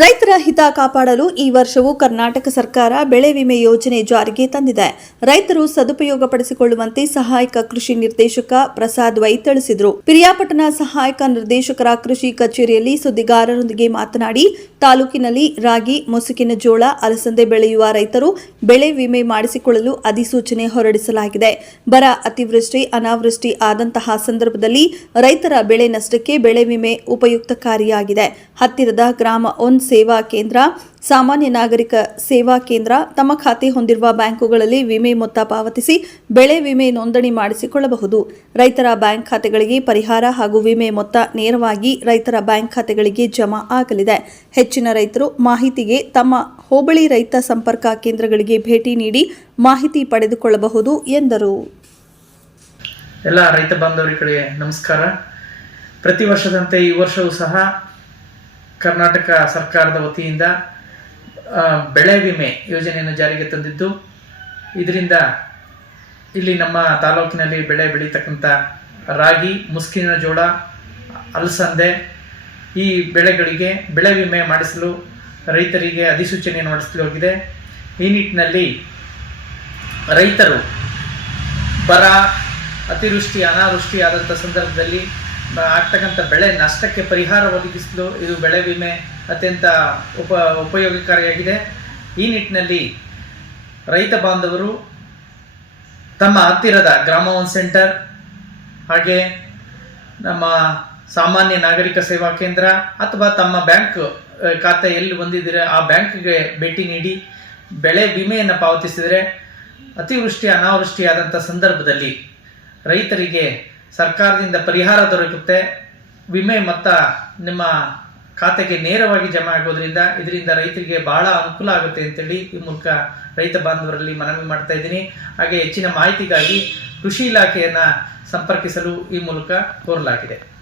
ರೈತರ ಹಿತ ಕಾಪಾಡಲು ಈ ವರ್ಷವೂ ಕರ್ನಾಟಕ ಸರ್ಕಾರ ಬೆಳೆ ವಿಮೆ ಯೋಜನೆ ಜಾರಿಗೆ ತಂದಿದೆ. ರೈತರು ಸದುಪಯೋಗ ಪಡಿಸಿಕೊಳ್ಳುವಂತೆ ಸಹಾಯಕ ಕೃಷಿ ನಿರ್ದೇಶಕ ಪ್ರಸಾದ್ ವೈ ತಿಳಿಸಿದರು. ಪಿರಿಯಾಪಟ್ಟಣ ಸಹಾಯಕ ನಿರ್ದೇಶಕರ ಕೃಷಿ ಕಚೇರಿಯಲ್ಲಿ ಸುದ್ದಿಗಾರರೊಂದಿಗೆ ಮಾತನಾಡಿ, ತಾಲೂಕಿನಲ್ಲಿ ರಾಗಿ, ಮುಸುಕಿನ ಜೋಳ, ಅಲಸಂದೆ ಬೆಳೆಯುವ ರೈತರು ಬೆಳೆ ವಿಮೆ ಮಾಡಿಸಿಕೊಳ್ಳಲು ಅಧಿಸೂಚನೆ ಹೊರಡಿಸಲಾಗಿದೆ. ಬರ, ಅತಿವೃಷ್ಟಿ, ಅನಾವೃಷ್ಟಿ ಆದಂತಹ ಸಂದರ್ಭದಲ್ಲಿ ರೈತರ ಬೆಳೆ ನಷ್ಟಕ್ಕೆ ಬೆಳೆ ವಿಮೆ ಉಪಯುಕ್ತಕಾರಿಯಾಗಿದೆ. ಹತ್ತಿರದ ಗ್ರಾಮ ಒನ್ ಸೇವಾ ಕೇಂದ್ರ, ಸಾಮಾನ್ಯ ನಾಗರಿಕ ಸೇವಾ ಕೇಂದ್ರ, ತಮ್ಮ ಖಾತೆ ಹೊಂದಿರುವ ಬ್ಯಾಂಕುಗಳಲ್ಲಿ ವಿಮೆ ಮೊತ್ತ ಪಾವತಿಸಿ ಬೆಳೆ ವಿಮೆ ನೋಂದಣಿ ಮಾಡಿಸಿಕೊಳ್ಳಬಹುದು. ರೈತರ ಬ್ಯಾಂಕ್ ಖಾತೆಗಳಿಗೆ ಪರಿಹಾರ ಹಾಗೂ ವಿಮೆ ಮೊತ್ತ ನೇರವಾಗಿ ರೈತರ ಬ್ಯಾಂಕ್ ಖಾತೆಗಳಿಗೆ ಜಮಾ ಆಗಲಿದೆ. ಹೆಚ್ಚಿನ ರೈತರು ಮಾಹಿತಿಗೆ ತಮ್ಮ ಹೋಬಳಿ ರೈತ ಸಂಪರ್ಕ ಕೇಂದ್ರಗಳಿಗೆ ಭೇಟಿ ನೀಡಿ ಮಾಹಿತಿ ಪಡೆದುಕೊಳ್ಳಬಹುದು ಎಂದರು. ಎಲ್ಲ ರೈತ ಬಾಂಧವರಿಗೆ ನಮಸ್ಕಾರ. ಪ್ರತಿ ವರ್ಷದಂತೆ ಈ ವರ್ಷವೂ ಸಹ ಕರ್ನಾಟಕ ಸರ್ಕಾರದ ವತಿಯಿಂದ ಬೆಳೆ ವಿಮೆ ಯೋಜನೆಯನ್ನು ಜಾರಿಗೆ ತಂದಿದ್ದು, ಇದರಿಂದ ಇಲ್ಲಿ ನಮ್ಮ ತಾಲೂಕಿನಲ್ಲಿ ಬೆಳೆ ಬೆಳೀತಕ್ಕಂಥ ರಾಗಿ, ಮುಸ್ಕಿನ ಜೋಳ, ಅಲಸಂದೆ ಈ ಬೆಳೆಗಳಿಗೆ ಬೆಳೆ ವಿಮೆ ಮಾಡಿಸಲು ರೈತರಿಗೆ ಅಧಿಸೂಚನೆಯನ್ನು ಹೊರಡಿಸಲಾಗಿದೆ ಈ ನಿಟ್ಟಿನಲ್ಲಿ ರೈತರು ಬರ ಅತಿವೃಷ್ಟಿ, ಅನಾವೃಷ್ಟಿ ಆದಂಥ ಸಂದರ್ಭದಲ್ಲಿ ಆಗ್ತಕ್ಕಂಥ ಬೆಳೆ ನಷ್ಟಕ್ಕೆ ಪರಿಹಾರ ಒದಗಿಸಲು ಇದು ಬೆಳೆ ವಿಮೆ ಅತ್ಯಂತ ಉಪ, ಉಪಯೋಗಕಾರಿಯಾಗಿದೆ. ಈ ನಿಟ್ಟಿನಲ್ಲಿ ರೈತ ಬಾಂಧವರು ತಮ್ಮ ಹತ್ತಿರದ ಗ್ರಾಮ ಒನ್ ಸೆಂಟರ್ ಹಾಗೆ ನಮ್ಮ ಸಾಮಾನ್ಯ ನಾಗರಿಕ ಸೇವಾ ಕೇಂದ್ರ ಅಥವಾ ತಮ್ಮ ಬ್ಯಾಂಕ್ ಖಾತೆ ಎಲ್ಲಿ ಹೊಂದಿದ್ದೀರ ಆ ಬ್ಯಾಂಕ್ಗೆ ಭೇಟಿ ನೀಡಿ ಬೆಳೆ ವಿಮೆಯನ್ನು ಪಾವತಿಸಿದರೆ ಅತಿವೃಷ್ಟಿ, ಅನಾವೃಷ್ಟಿಯಾದಂಥ ಸಂದರ್ಭದಲ್ಲಿ ರೈತರಿಗೆ ಸರ್ಕಾರದಿಂದ ಪರಿಹಾರ ದೊರಕುತ್ತೆ. ವಿಮೆ ಮೊತ್ತ ನಿಮ್ಮ ಖಾತೆಗೆ ನೇರವಾಗಿ ಜಮಾ ಆಗೋದ್ರಿಂದ ಇದರಿಂದ ರೈತರಿಗೆ ಬಹಳ ಅನುಕೂಲ ಆಗುತ್ತೆ ಅಂತೇಳಿ ಈ ಮೂಲಕ ರೈತ ಬಾಂಧವರಲ್ಲಿ ಮನವಿ ಮಾಡ್ತಾ ಇದ್ದೀನಿ. ಹಾಗೆ ಹೆಚ್ಚಿನ ಮಾಹಿತಿಗಾಗಿ ಕೃಷಿ ಇಲಾಖೆಯನ್ನು ಸಂಪರ್ಕಿಸಲು ಈ ಮೂಲಕ ಕೋರಲಾಗಿದೆ.